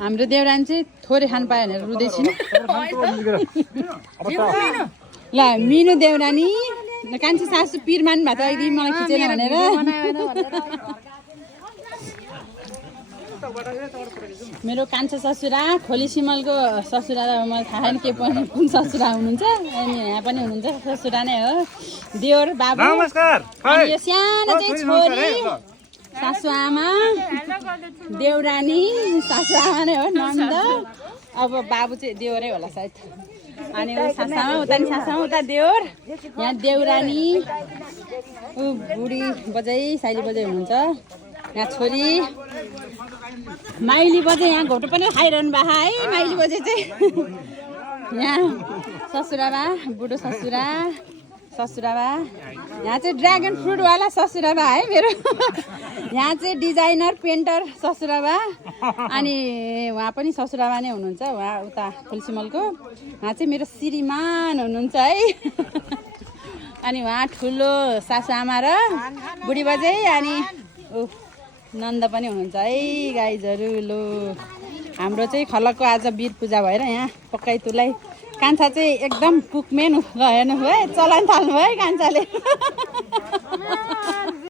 हाम्रो देउरानी चाहिँ थोरै खानु पायो भनेर रुँदैछिन्। ल मिनु देउरानी कान्छी सासू पिरमान भएको अघि मलाई खिचेन भनेर मेरो कान्छो ससुरा खोली सिमलको ससुरा मलाई थाहा छैन के पनि कुन ससुरा हुनुहुन्छ अनि यहाँ पनि हुनुहुन्छ ससुरा नै हो देवर बाबु अनि यो सानो चाहिँ छोरी सासु आमा देउरानी सासु आमा नै हो नन्द अब बाबु चाहिँ देवरै होला सायद अनि सासामा उता नि सासामा उता देवर यहाँ देउरानी ऊ बुढी बजै साइली बजै हुनुहुन्छ यहाँ छोरी माइली बजे यहाँ घोटो पनि खाइरहनु भएको है माइली बजे चाहिँ यहाँ ससुराबा बुढो ससुरा ससुराबा यहाँ चाहिँ ड्रागन फ्रुटवाला ससुराबा है मेरो यहाँ चाहिँ डिजाइनर पेन्टर ससुराबा अनि उहाँ पनि ससुराबा नै हुनुहुन्छ उहाँ उता फुलसिमलको उहाँ चाहिँ मेरो श्रीमान हुनुहुन्छ है अनि उहाँ ठुलो सासु आमा र बुढी बजे अनि नन्द पनि हुनुहुन्छ है गाइजहरू लो हाम्रो चाहिँ खलकको आज वीर पूजा भएर यहाँ पक्कै तुलाई कान्छा चाहिँ एकदम कुकमेन ल हेर्नु है चलाउन थाल्नु है कान्छाले